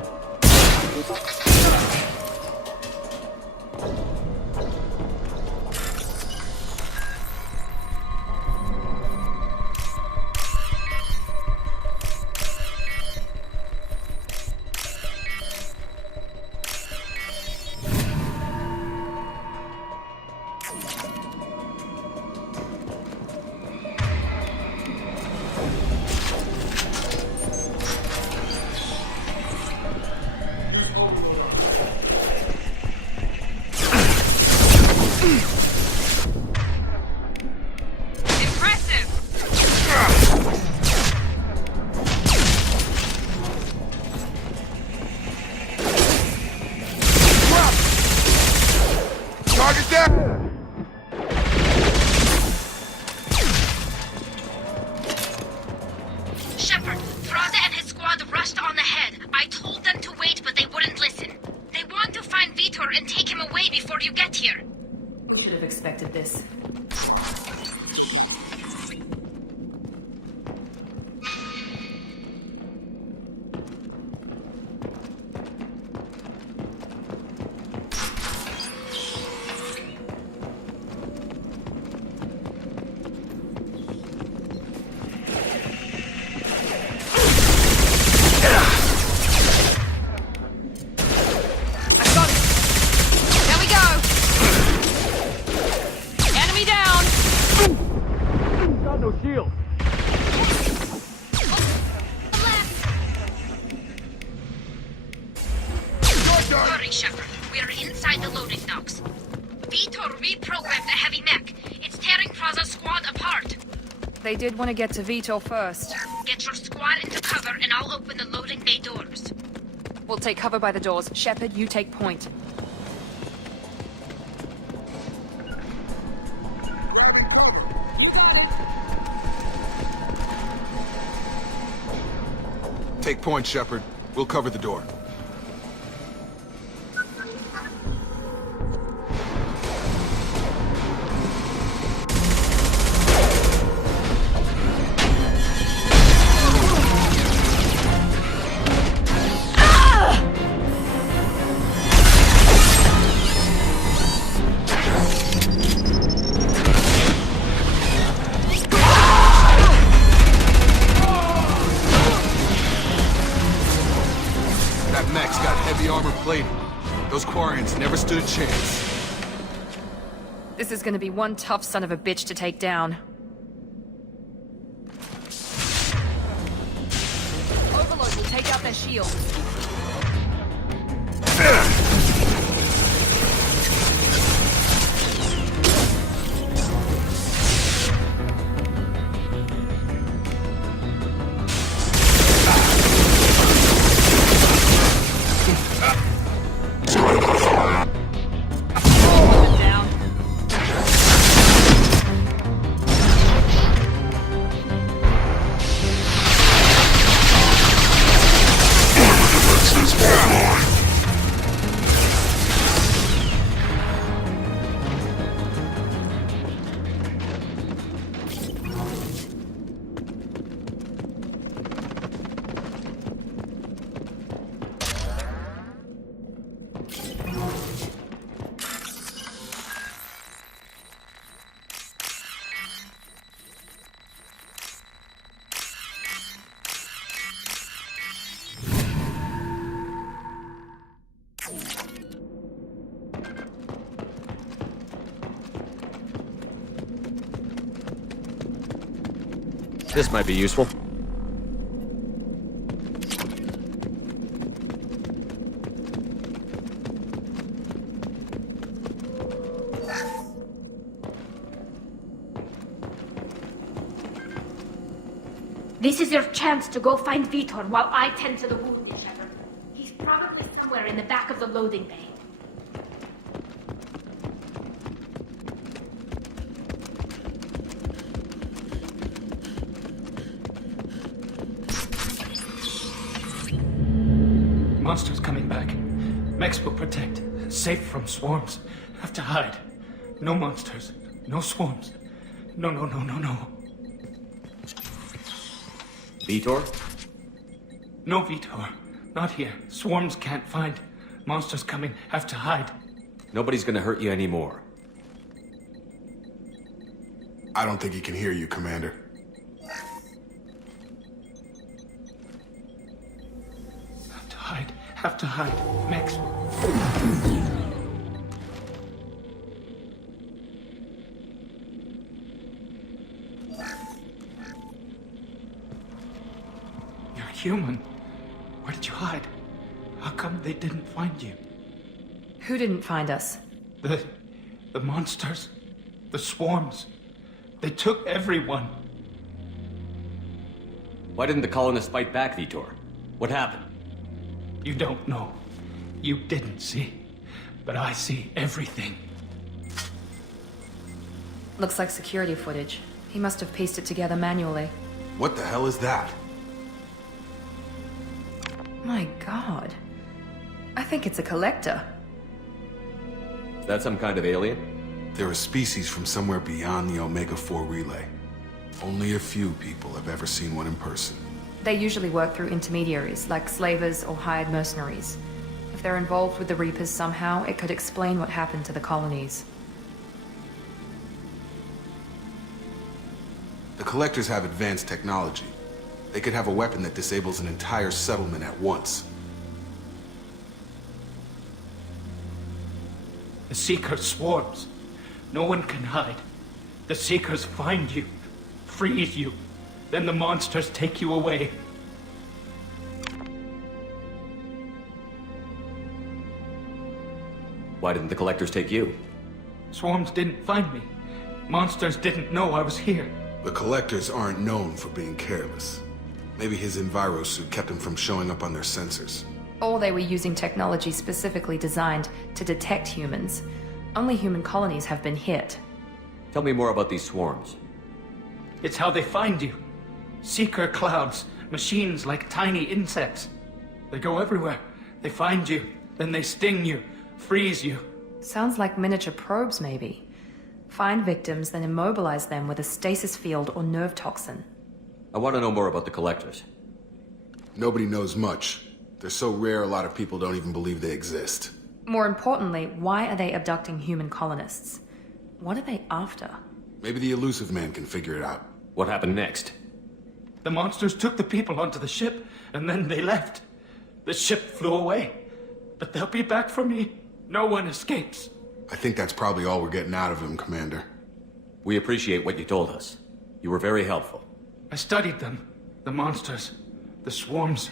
Shepard, Praza and his squad rushed on ahead. I told them to wait, but they wouldn't listen. They want to find Vitor and take him away before you get here. We should have expected this. Hurry, Shepard. We are inside the loading docks. Vitor reprogrammed the heavy mech. It's tearing Praza's squad apart. They did want to get to Vitor first. Get your squad into cover and I'll open the loading bay doors. We'll take cover by the doors. Shepard, you take point. Take point, Shepard. We'll cover the door. Those Quarians never stood a chance. This is gonna be one tough son of a bitch to take down. Overload will take out their shields. This might be useful. This is your chance to go find Vitor while I tend to the wounded, Shepard. He's probably somewhere in the back of the loading bay. Monsters coming back. Mechs will protect. Safe from swarms. Have to hide. No monsters. No swarms. No. Vitor? No, Vitor. Not here. Swarms can't find. Monsters coming. Have to hide. Nobody's gonna hurt you anymore. I don't think he can hear you, Commander. Have to hide. Mechs. You're human. Where did you hide? How come they didn't find you? Who didn't find us? The monsters. The swarms. They took everyone. Why didn't the colonists fight back, Vitor? What happened? You don't know. You didn't see. But I see everything. Looks like security footage. He must have pieced it together manually. What the hell is that? My god. I think it's a collector. Is that some kind of alien? They're a species from somewhere beyond the Omega-4 relay. Only a few people have ever seen one in person. They usually work through intermediaries, like slavers or hired mercenaries. If they're involved with the Reapers somehow, it could explain what happened to the colonies. The Collectors have advanced technology. They could have a weapon that disables an entire settlement at once. The Seeker swarms. No one can hide. The Seekers find you, freeze you. Then the monsters take you away. Why didn't the Collectors take you? Swarms didn't find me. Monsters didn't know I was here. The Collectors aren't known for being careless. Maybe his Enviro suit kept him from showing up on their sensors. Or they were using technology specifically designed to detect humans. Only human colonies have been hit. Tell me more about these swarms. It's how they find you. Seeker clouds, machines like tiny insects. They go everywhere. They find you, then they sting you, freeze you. Sounds like miniature probes, maybe. Find victims, then immobilize them with a stasis field or nerve toxin. I want to know more about the Collectors. Nobody knows much. They're so rare, a lot of people don't even believe they exist. More importantly, why are they abducting human colonists? What are they after? Maybe the Elusive Man can figure it out. What happened next? The monsters took the people onto the ship, and then they left. The ship flew away. But they'll be back for me. No one escapes. I think that's probably all we're getting out of him, Commander. We appreciate what you told us. You were very helpful. I studied them. The monsters. The swarms.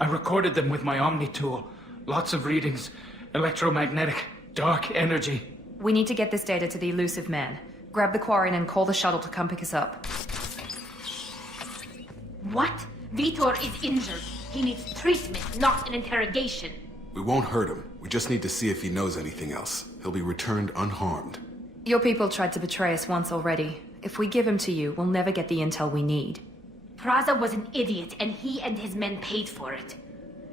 I recorded them with my Omni tool. Lots of readings. Electromagnetic. Dark energy. We need to get this data to the Elusive Man. Grab the Quarian and call the shuttle to come pick us up. What? Vitor is injured. He needs treatment, not an interrogation. We won't hurt him. We just need to see if he knows anything else. He'll be returned unharmed. Your people tried to betray us once already. If we give him to you, we'll never get the intel we need. Praza was an idiot, and he and his men paid for it.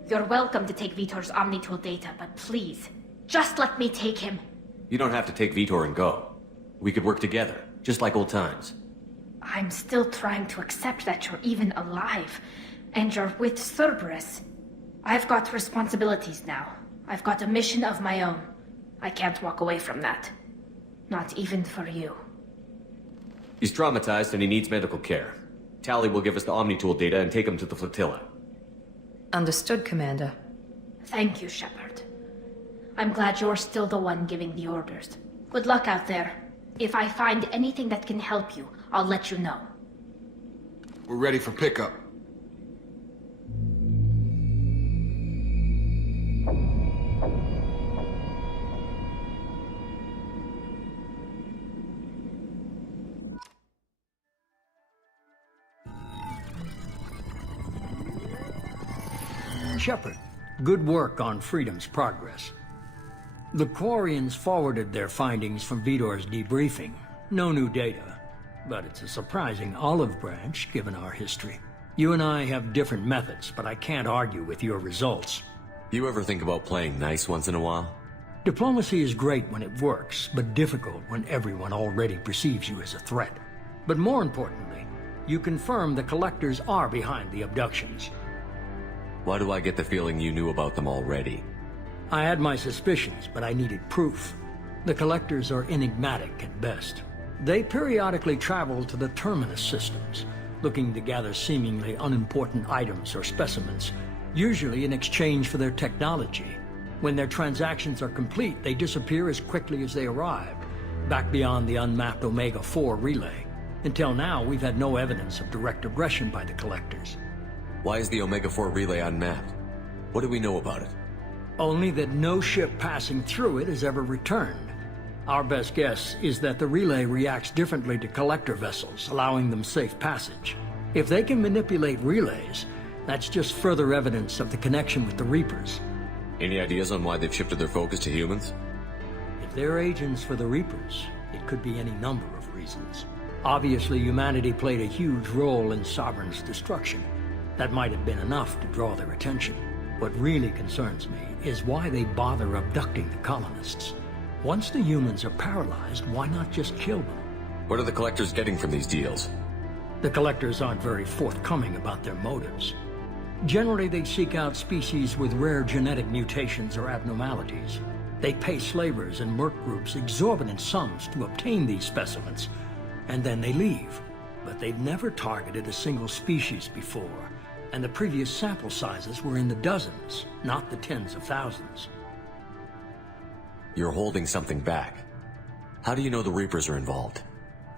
You're welcome to take Vitor's Omnitool data, but please, just let me take him. You don't have to take Vitor and go. We could work together, just like old times. I'm still trying to accept that you're even alive, and you're with Cerberus. I've got responsibilities now. I've got a mission of my own. I can't walk away from that. Not even for you. He's traumatized and he needs medical care. Tally will give us the Omnitool data and take him to the flotilla. Understood, Commander. Thank you, Shepard. I'm glad you're still the one giving the orders. Good luck out there. If I find anything that can help you, I'll let you know. We're ready for pickup. Shepard, good work on Freedom's progress. The Quarians forwarded their findings from Vidor's debriefing. No new data, but it's a surprising olive branch given our history. You and I have different methods, but I can't argue with your results. You ever think about playing nice once in a while? Diplomacy is great when it works, but difficult when everyone already perceives you as a threat. But more importantly, you confirm the Collectors are behind the abductions. Why do I get the feeling you knew about them already? I had my suspicions, but I needed proof. The Collectors are enigmatic at best. They periodically travel to the Terminus systems, looking to gather seemingly unimportant items or specimens, usually in exchange for their technology. When their transactions are complete, they disappear as quickly as they arrived, back beyond the unmapped Omega-4 relay. Until now, we've had no evidence of direct aggression by the Collectors. Why is the Omega-4 relay unmapped? What do we know about it? Only that no ship passing through it has ever returned. Our best guess is that the relay reacts differently to Collector vessels, allowing them safe passage. If they can manipulate relays, that's just further evidence of the connection with the Reapers. Any ideas on why they've shifted their focus to humans? If they're agents for the Reapers, it could be any number of reasons. Obviously, humanity played a huge role in Sovereign's destruction. That might have been enough to draw their attention. What really concerns me is why they bother abducting the colonists. Once the humans are paralyzed, why not just kill them? What are the Collectors getting from these deals? The Collectors aren't very forthcoming about their motives. Generally, they seek out species with rare genetic mutations or abnormalities. They pay slavers and merc groups exorbitant sums to obtain these specimens, and then they leave. But they've never targeted a single species before, and the previous sample sizes were in the dozens, not the tens of thousands. You're holding something back. How do you know the Reapers are involved?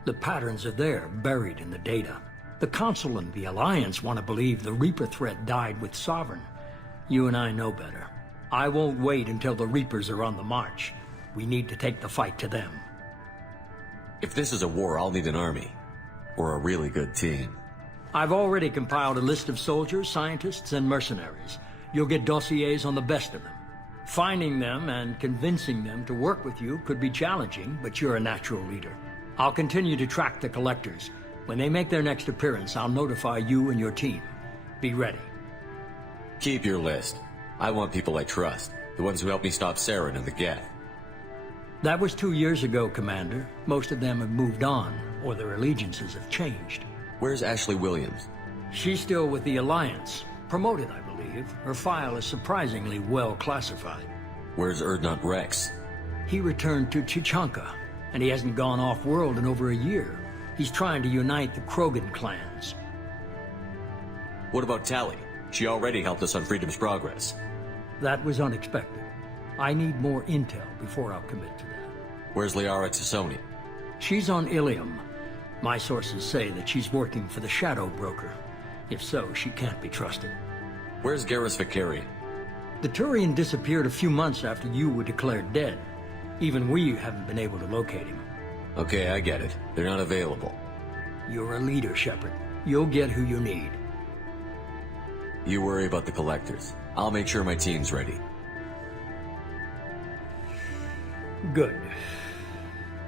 The patterns are there, buried in the data. The Council and the Alliance want to believe the Reaper threat died with Sovereign. You and I know better. I won't wait until the Reapers are on the march. We need to take the fight to them. If this is a war, I'll need an army. Or a really good team. I've already compiled a list of soldiers, scientists, and mercenaries. You'll get dossiers on the best of them. Finding them and convincing them to work with you could be challenging, but you're a natural leader. I'll continue to track the Collectors. When they make their next appearance, I'll notify you and your team. Be ready. Keep your list. I want people I trust. The ones who helped me stop Saren and the Geth. That was 2 years ago, Commander. Most of them have moved on, or their allegiances have changed. Where's Ashley Williams? She's still with the Alliance. Promoted, I believe. Her file is surprisingly well classified. Where's Erdnot Rex? He returned to Chichanka, and he hasn't gone off-world in over a year. He's trying to unite the Krogan clans. What about Tali? She already helped us on Freedom's progress. That was unexpected. I need more intel before I'll commit to that. Where's Liara Tassoni? She's on Ilium. My sources say that she's working for the Shadow Broker. If so, she can't be trusted. Where's Garrus Vakarian? The Turian disappeared a few months after you were declared dead. Even we haven't been able to locate him. Okay, I get it. They're not available. You're a leader, Shepard. You'll get who you need. You worry about the Collectors. I'll make sure my team's ready. Good.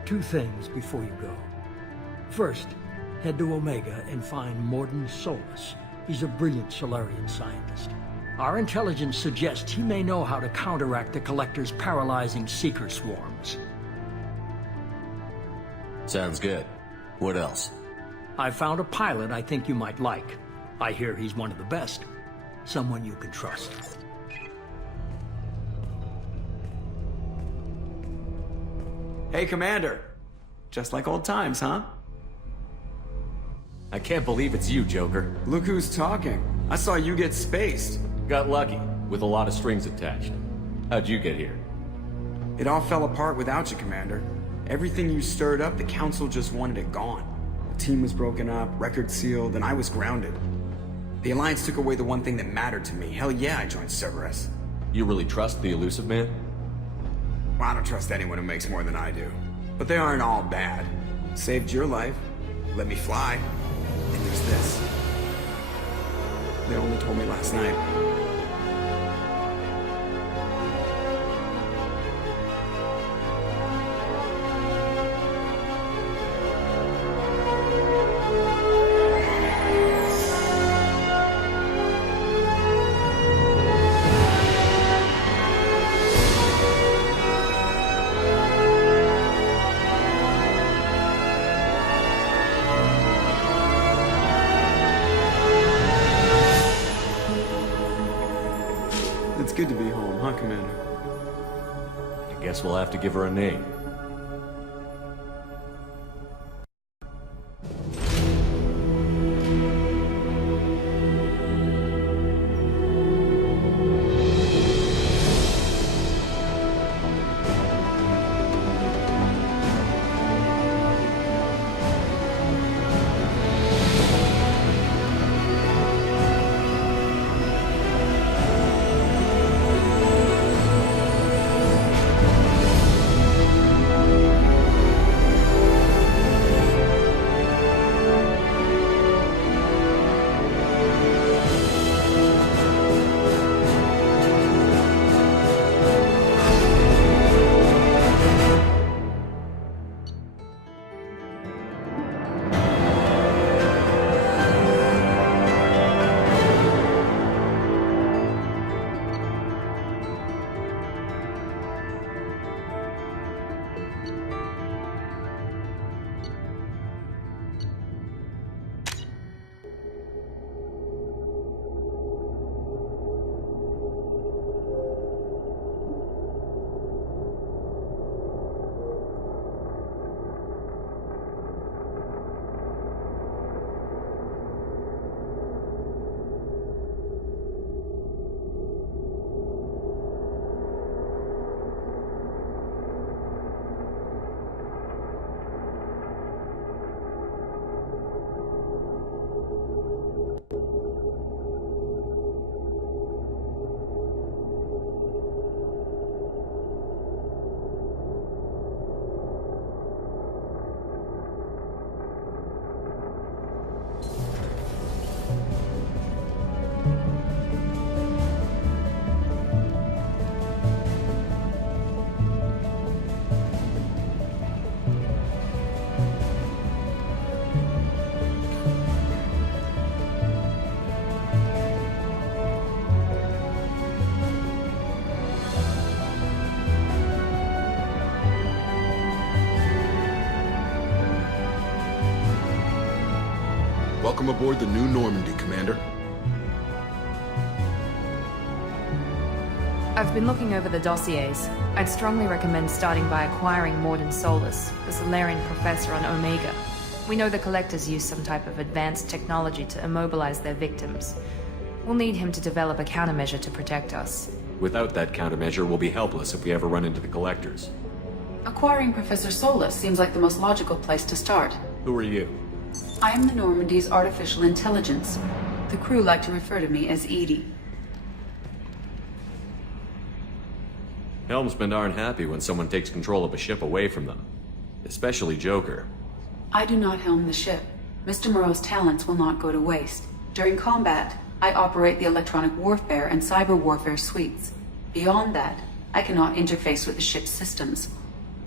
2 things before you go. First, head to Omega and find Morden Solus. He's a brilliant Solarian scientist. Our intelligence suggests he may know how to counteract the Collector's paralyzing Seeker swarms. Sounds good. What else? I found a pilot I think you might like. I hear he's one of the best. Someone you can trust. Hey, Commander. Just like old times, huh? I can't believe it's you, Joker. Look who's talking. I saw you get spaced. Got lucky, with a lot of strings attached. How'd you get here? It all fell apart without you, Commander. Everything you stirred up, the Council just wanted it gone. The team was broken up, record sealed, and I was grounded. The Alliance took away the one thing that mattered to me. Hell yeah, I joined Cerberus. You really trust the elusive man? Well, I don't trust anyone who makes more than I do. But they aren't all bad. Saved your life, let me fly, and there's this. They only told me last night. It's good to be home, huh, Commander? I guess we'll have to give her a name. Welcome aboard the new Normandy, Commander. I've been looking over the dossiers. I'd strongly recommend starting by acquiring Morden Solus, the Solarian professor on Omega. We know the Collectors use some type of advanced technology to immobilize their victims. We'll need him to develop a countermeasure to protect us. Without that countermeasure, we'll be helpless if we ever run into the Collectors. Acquiring Professor Solus seems like the most logical place to start. Who are you? I am the Normandy's artificial intelligence. The crew like to refer to me as Edie. Helmsmen aren't happy when someone takes control of a ship away from them. Especially Joker. I do not helm the ship. Mr. Moreau's talents will not go to waste. During combat, I operate the electronic warfare and cyber warfare suites. Beyond that, I cannot interface with the ship's systems.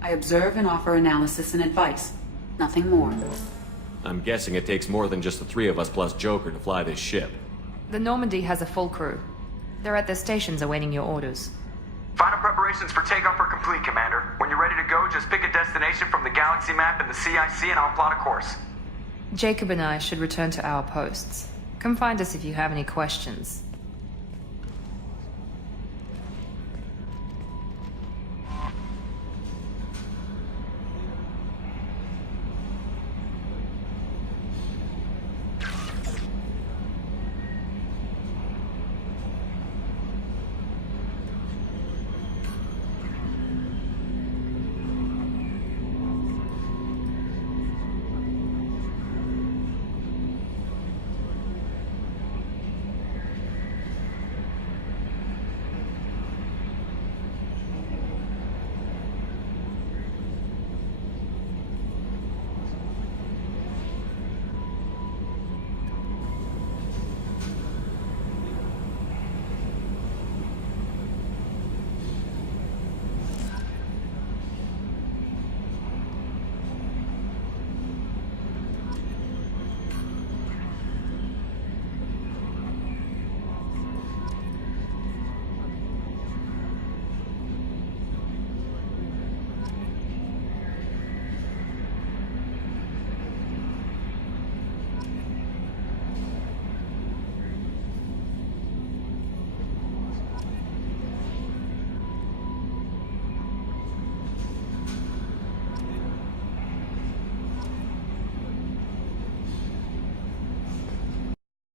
I observe and offer analysis and advice. Nothing more. I'm guessing it takes more than just the three of us plus Joker to fly this ship. The Normandy has a full crew. They're at their stations awaiting your orders. Final preparations for takeoff are complete, Commander. When you're ready to go, just pick a destination from the galaxy map and the CIC and I'll plot a course. Jacob and I should return to our posts. Come find us if you have any questions.